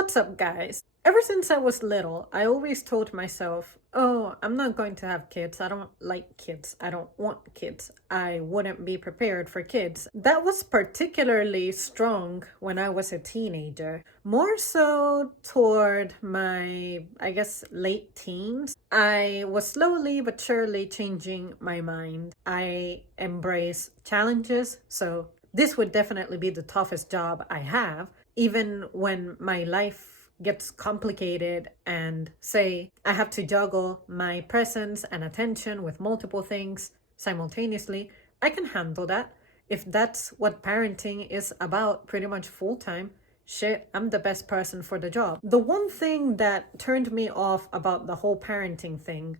What's up, guys? Ever since I was little, I always told myself, oh, I'm not going to have kids. I don't like kids. I don't want kids. I wouldn't be prepared for kids. That was particularly strong when I was a teenager. More so toward my, I guess, late teens. I was slowly but surely changing my mind. I embrace challenges, so this would definitely be the toughest job I have, even when my life gets complicated and say I have to juggle my presence and attention with multiple things simultaneously. I can handle that. If that's what parenting is about pretty much full time, shit, I'm the best person for the job. The one thing that turned me off about the whole parenting thing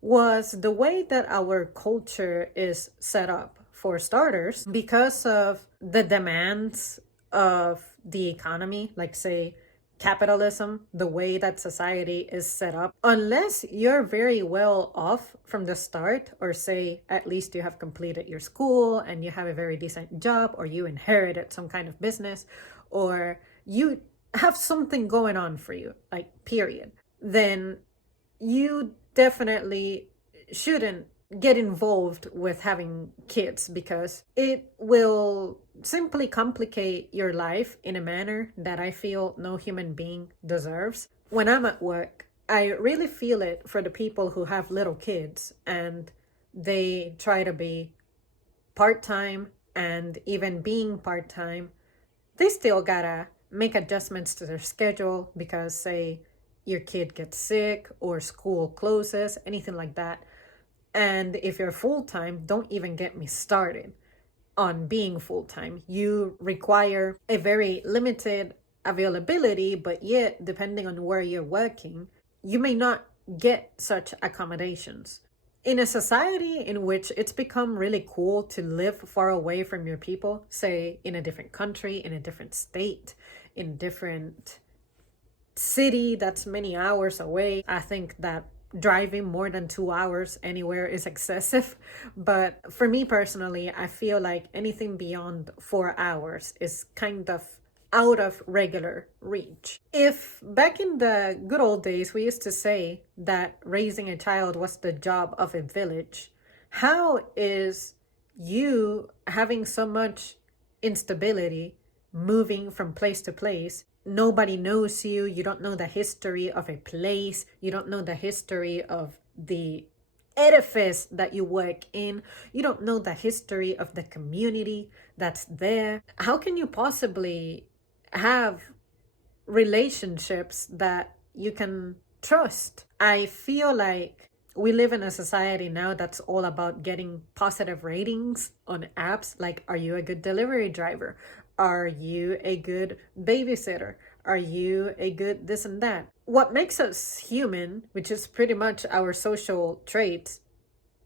was the way that our culture is set up. For starters, because of the demands of the economy, like say capitalism, the way that society is set up, unless you're very well off from the start, or say at least you have completed your school and you have a very decent job, or you inherited some kind of business, or you have something going on for you, like period, then you definitely shouldn't get involved with having kids, because it will simply complicate your life in a manner that I feel no human being deserves. When I'm at work, I really feel it for the people who have little kids and they try to be part-time, and even being part-time, they still gotta make adjustments to their schedule because say your kid gets sick or school closes, anything like that. And if you're full-time, don't even get me started on being full-time. You require a very limited availability, but yet, depending on where you're working, you may not get such accommodations. In a society in which it's become really cool to live far away from your people, say in a different country, in a different state, in a different city that's many hours away, I think that driving more than 2 hours anywhere is excessive. But for me personally, I feel like anything beyond 4 hours is kind of out of regular reach. If back in the good old days we used to say that raising a child was the job of a village, how is you having so much instability, moving from place to place, nobody knows you, you don't know the history of a place, you don't know the history of the edifice that you work in, you don't know the history of the community that's there, how can you possibly have relationships that you can trust? I feel like we live in a society now that's all about getting positive ratings on apps, like are you a good delivery driver, are you a good babysitter, are you a good this and that. What makes us human, which is pretty much our social traits,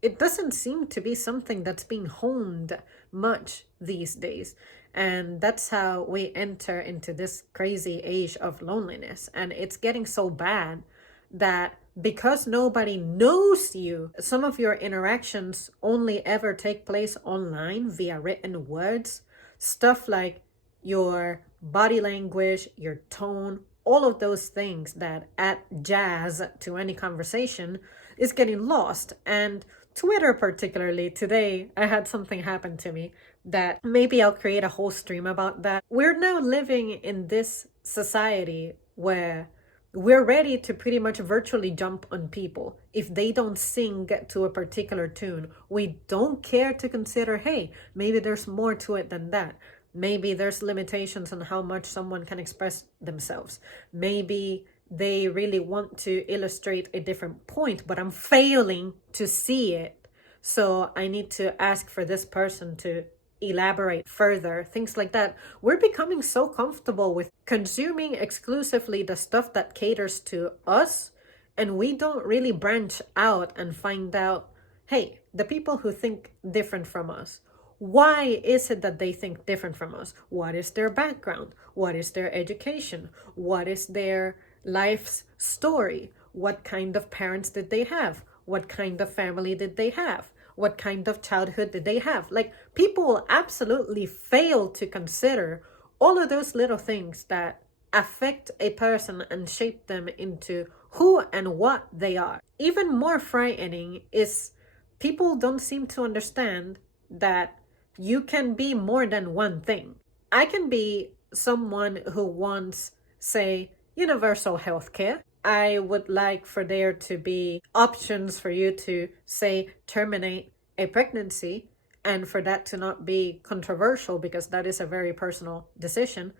it doesn't seem to be something that's being honed much these days. And that's how we enter into this crazy age of loneliness. And it's getting so bad that because nobody knows you, some of your interactions only ever take place online via written words. Stuff like your body language, your tone, all of those things that add jazz to any conversation is getting lost. And Twitter, particularly today, I had something happen to me that maybe I'll create a whole stream about that. We're now living in this society where we're ready to pretty much virtually jump on people if they don't sing to a particular tune. We don't care to consider, hey, maybe there's more to it than that. Maybe there's limitations on how much someone can express themselves. Maybe they really want to illustrate a different point, but I'm failing to see it. So I need to ask for this person to elaborate further, things like that. We're becoming so comfortable with consuming exclusively the stuff that caters to us, and we don't really branch out and find out, hey, the people who think different from us, why is it that they think different from us? What is their background? What is their education? What is their life's story? What kind of parents did they have? What kind of family did they have? What kind of childhood did they have? Like, people will absolutely fail to consider all of those little things that affect a person and shape them into who and what they are. Even more frightening is people don't seem to understand that you can be more than one thing. I can be someone who wants, say, universal health care. I would like for there to be options for you to, say, terminate a pregnancy, and for that to not be controversial because that is a very personal decision.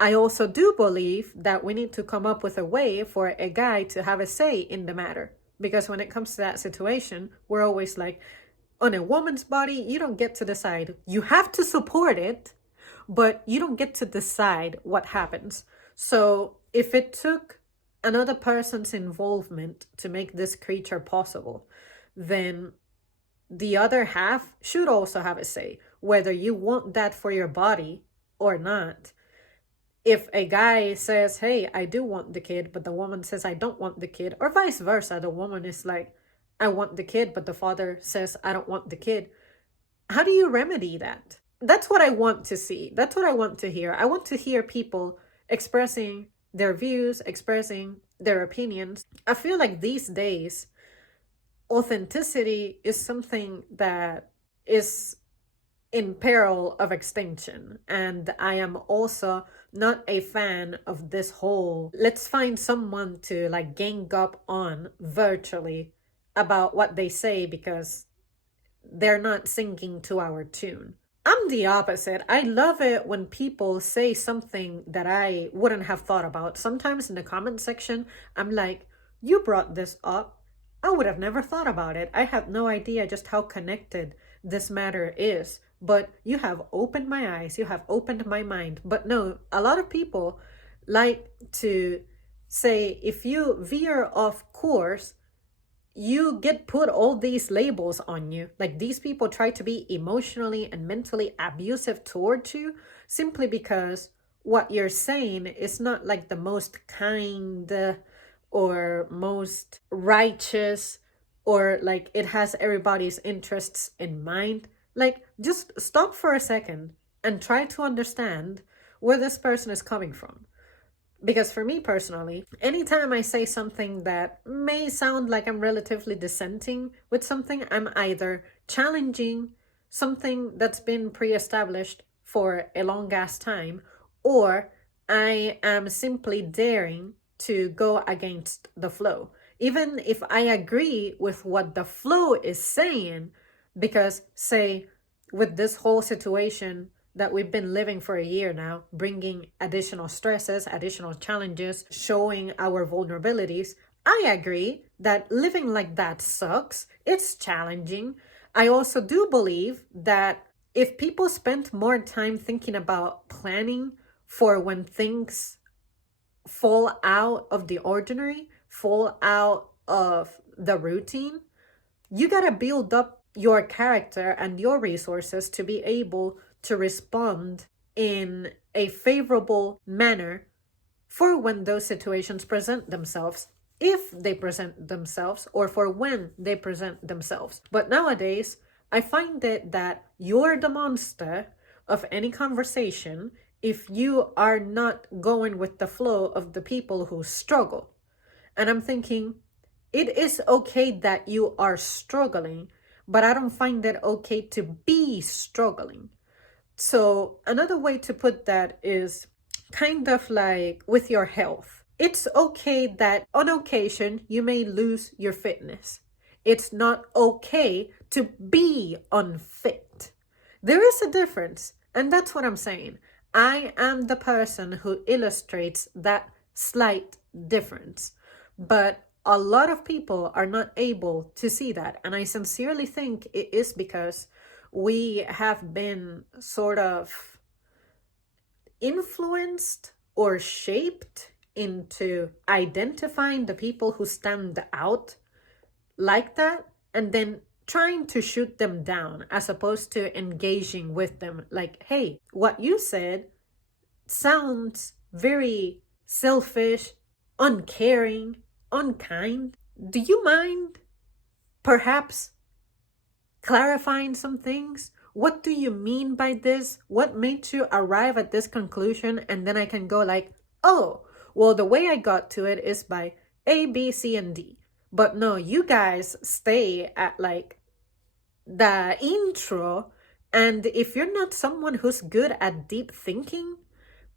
I also do believe that we need to come up with a way for a guy to have a say in the matter. Because when it comes to that situation, we're always like, on a woman's body, you don't get to decide. You have to support it, but you don't get to decide what happens. So if it took another person's involvement to make this creature possible, then the other half should also have a say, whether you want that for your body or not. If a guy says, hey, I do want the kid, but the woman says, I don't want the kid, or vice versa, the woman is like, I want the kid, but the father says, I don't want the kid. How do you remedy that? That's what I want to see. That's what I want to hear. I want to hear people expressing their views, expressing their opinions. I feel like these days, authenticity is something that is in peril of extinction. And I am also not a fan of this whole, let's find someone to like gang up on virtually about what they say because they're not singing to our tune. I'm the opposite. I love it when people say something that I wouldn't have thought about. Sometimes in the comment section, I'm like, you brought this up. I would have never thought about it. I have no idea just how connected this matter is. But you have opened my eyes. You have opened my mind. But no, a lot of people like to say, if you veer off course, you get put all these labels on you. Like these people try to be emotionally and mentally abusive towards you simply because what you're saying is not like the most kind or most righteous, or like it has everybody's interests in mind. Like just stop for a second and try to understand where this person is coming from. Because for me personally, anytime I say something that may sound like I'm relatively dissenting with something, I'm either challenging something that's been pre-established for a long ass time, or I am simply daring to go against the flow. Even if I agree with what the flow is saying, because say with this whole situation that we've been living for a year now, bringing additional stresses, additional challenges, showing our vulnerabilities, I agree that living like that sucks. It's challenging. I also do believe that if people spent more time thinking about planning for when things fall out of the ordinary, fall out of the routine, you gotta build up your character and your resources to be able to respond in a favorable manner for when those situations present themselves, if they present themselves, or for when they present themselves. But nowadays, I find it that you're the monster of any conversation if you are not going with the flow of the people who struggle. And I'm thinking, it is okay that you are struggling, but I don't find it okay to be struggling. So another way to put that is kind of like with your health. It's okay that on occasion you may lose your fitness. It's not okay to be unfit. There is a difference, and that's what I'm saying. I am the person who illustrates that slight difference. But a lot of people are not able to see that. And I sincerely think it is because we have been sort of influenced or shaped into identifying the people who stand out like that and then trying to shoot them down as opposed to engaging with them. Like, hey, what you said sounds very selfish, uncaring, unkind. Do you mind perhaps clarifying some things? What do you mean by this? What made you arrive at this conclusion? And then I can go like, Oh, well, the way I got to it is by A, B, C, and D. But no, you guys stay at like the intro. And if you're not someone who's good at deep thinking,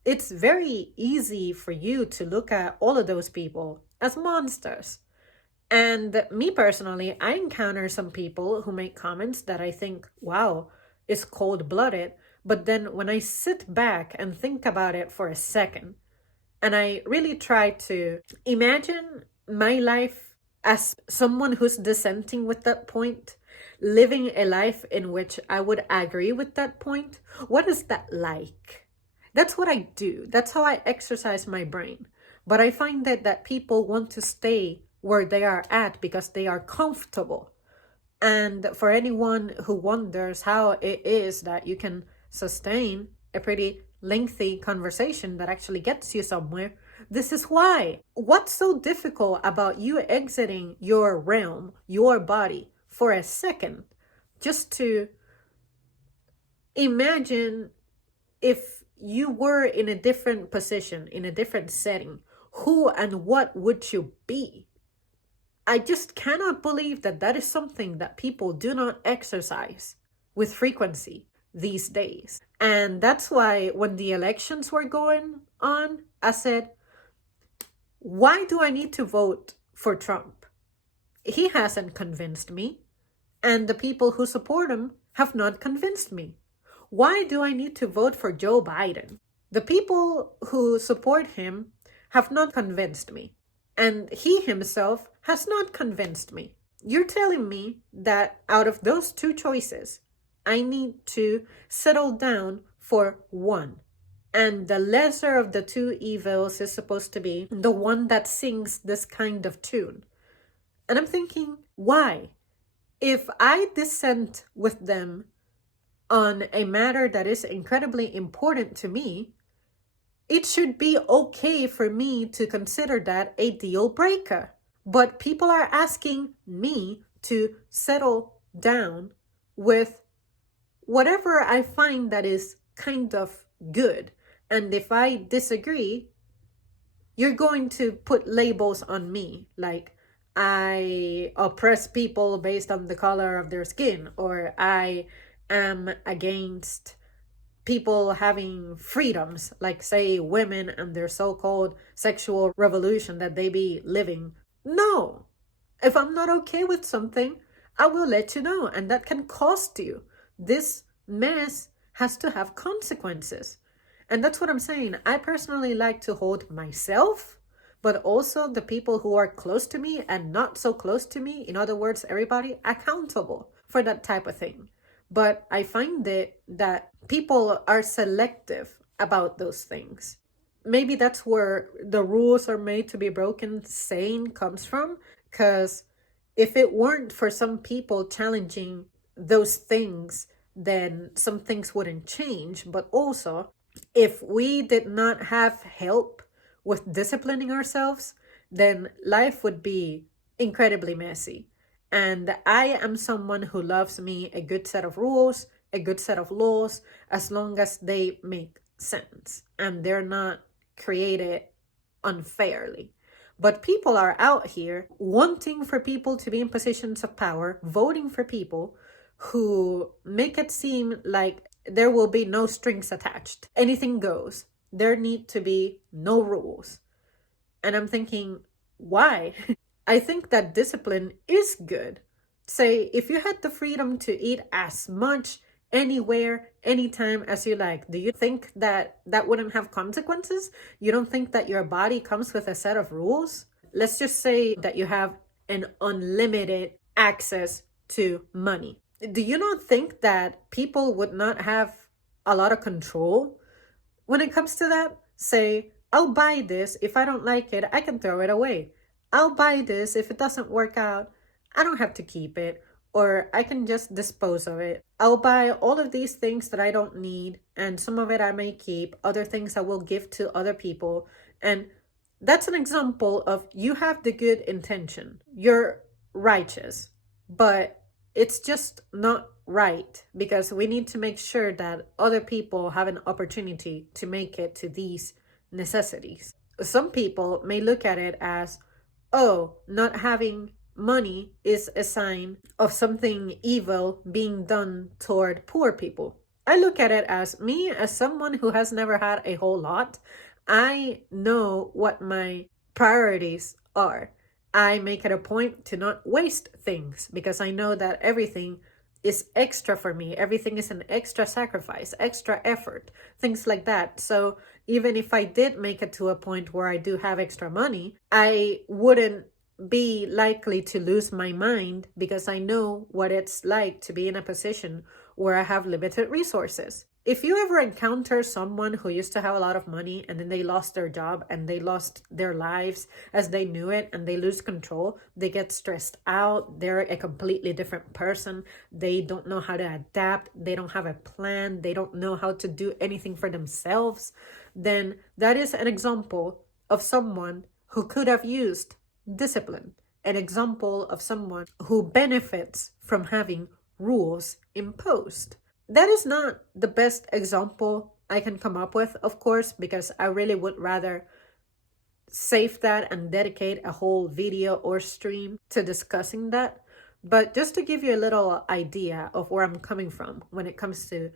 it's very easy for you to look at all of those people as monsters. And me personally, I encounter some people who make comments that I think, wow, is cold blooded. But then when I sit back and think about it for a second, and I really try to imagine my life as someone who's dissenting with that point, living a life in which I would agree with that point. What is that like? That's what I do. That's how I exercise my brain. But I find that people want to stay where they are at because they are comfortable. And for anyone who wonders how it is that you can sustain a pretty lengthy conversation that actually gets you somewhere, this is why. What's so difficult about you exiting your realm, your body, for a second, just to imagine if you were in a different position, in a different setting, who and what would you be? I just cannot believe that that is something that people do not exercise with frequency these days. And that's why when the elections were going on, I said, why do I need to vote for Trump? He hasn't convinced me, and the people who support him have not convinced me. Why do I need to vote for Joe Biden? The people who support him have not convinced me, and he himself has not convinced me. You're telling me that out of those two choices, I need to settle down for one. And the lesser of the two evils is supposed to be the one that sings this kind of tune. And I'm thinking, why? If I dissent with them on a matter that is incredibly important to me, it should be okay for me to consider that a deal breaker. But people are asking me to settle down with whatever I find that is kind of good. And if I disagree, you're going to put labels on me, like I oppress people based on the color of their skin, or I am against people having freedoms, like say women and their so-called sexual revolution that they be living. No. If I'm not okay with something, I will let you know, and that can cost you. This mess has to have consequences. And that's what I'm saying. I personally like to hold myself, but also the people who are close to me and not so close to me, in other words, everybody, accountable for that type of thing. But I find it that people are selective about those things. Maybe that's where the rules are made to be broken saying comes from, because if it weren't for some people challenging those things, then some things wouldn't change. But also, if we did not have help with disciplining ourselves, then life would be incredibly messy. And I am someone who loves me a good set of rules, a good set of laws, as long as they make sense and they're not created unfairly. But people are out here wanting for people to be in positions of power, voting for people who make it seem like there will be no strings attached. Anything goes. There need to be no rules. And I'm thinking, why? I think that discipline is good. Say, if you had the freedom to eat as much, anywhere, anytime as you like, do you think that that wouldn't have consequences? You don't think that your body comes with a set of rules? Let's just say that you have an unlimited access to money. Do you not think that people would not have a lot of control when it comes to that? Say, I'll buy this. If I don't like it, I can throw it away. I'll buy this. If it doesn't work out, I don't have to keep it, or I can just dispose of it. I'll buy all of these things that I don't need, and some of it I may keep, other things I will give to other people. And that's an example of you have the good intention. You're righteous, but it's just not right, because we need to make sure that other people have an opportunity to make it to these necessities. Some people may look at it as, oh, not having money is a sign of something evil being done toward poor people. I look at it as me, as someone who has never had a whole lot. I know what my priorities are. I make it a point to not waste things because I know that everything is extra for me. Everything is an extra sacrifice, extra effort, things like that. So even if I did make it to a point where I do have extra money, I wouldn't be likely to lose my mind because I know what it's like to be in a position where I have limited resources. If you ever encounter someone who used to have a lot of money and then they lost their job and they lost their lives as they knew it and they lose control, they get stressed out, they're a completely different person, they don't know how to adapt, they don't have a plan, they don't know how to do anything for themselves, then that is an example of someone who could have used discipline, an example of someone who benefits from having rules imposed. That is not the best example I can come up with, of course, because I really would rather save that and dedicate a whole video or stream to discussing that. But just to give you a little idea of where I'm coming from when it comes to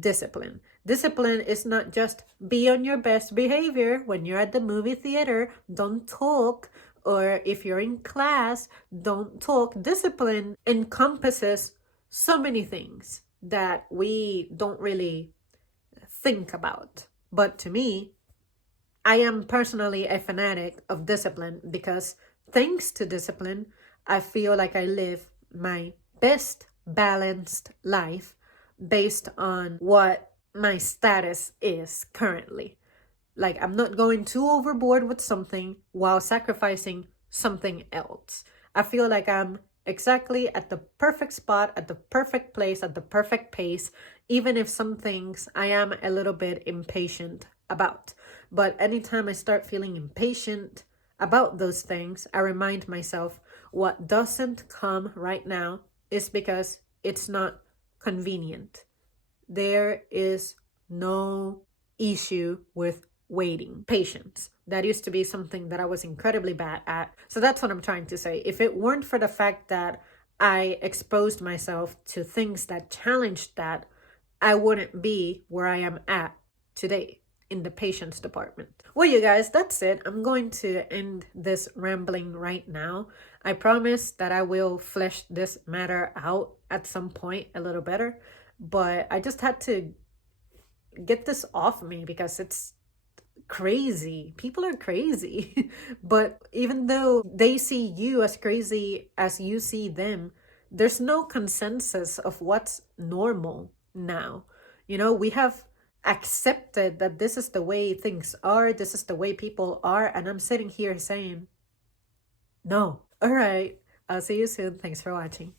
discipline. Discipline is not just be on your best behavior when you're at the movie theater, don't talk, or if you're in class, don't talk. Discipline encompasses so many things that we don't really think about. But to me, I am personally a fanatic of discipline because thanks to discipline, I feel like I live my best balanced life based on what my status is currently. Like, I'm not going too overboard with something while sacrificing something else. I feel like I'm exactly at the perfect spot, at the perfect place, at the perfect pace, even if some things I am a little bit impatient about. But anytime I start feeling impatient about those things, I remind myself what doesn't come right now is because it's not convenient. There is no issue with waiting. Patience. That used to be something that I was incredibly bad at. So that's what I'm trying to say. If it weren't for the fact that I exposed myself to things that challenged that, I wouldn't be where I am at today in the patience department. Well, you guys, that's it. I'm going to end this rambling right now. I promise that I will flesh this matter out at some point a little better, but I just had to get this off me because it's crazy. People are crazy. But even though they see you as crazy as you see them, there's no consensus of what's normal now. You know, we have accepted that this is the way things are, this is the way people are, and I'm sitting here saying, no. All right. I'll see you soon. Thanks for watching.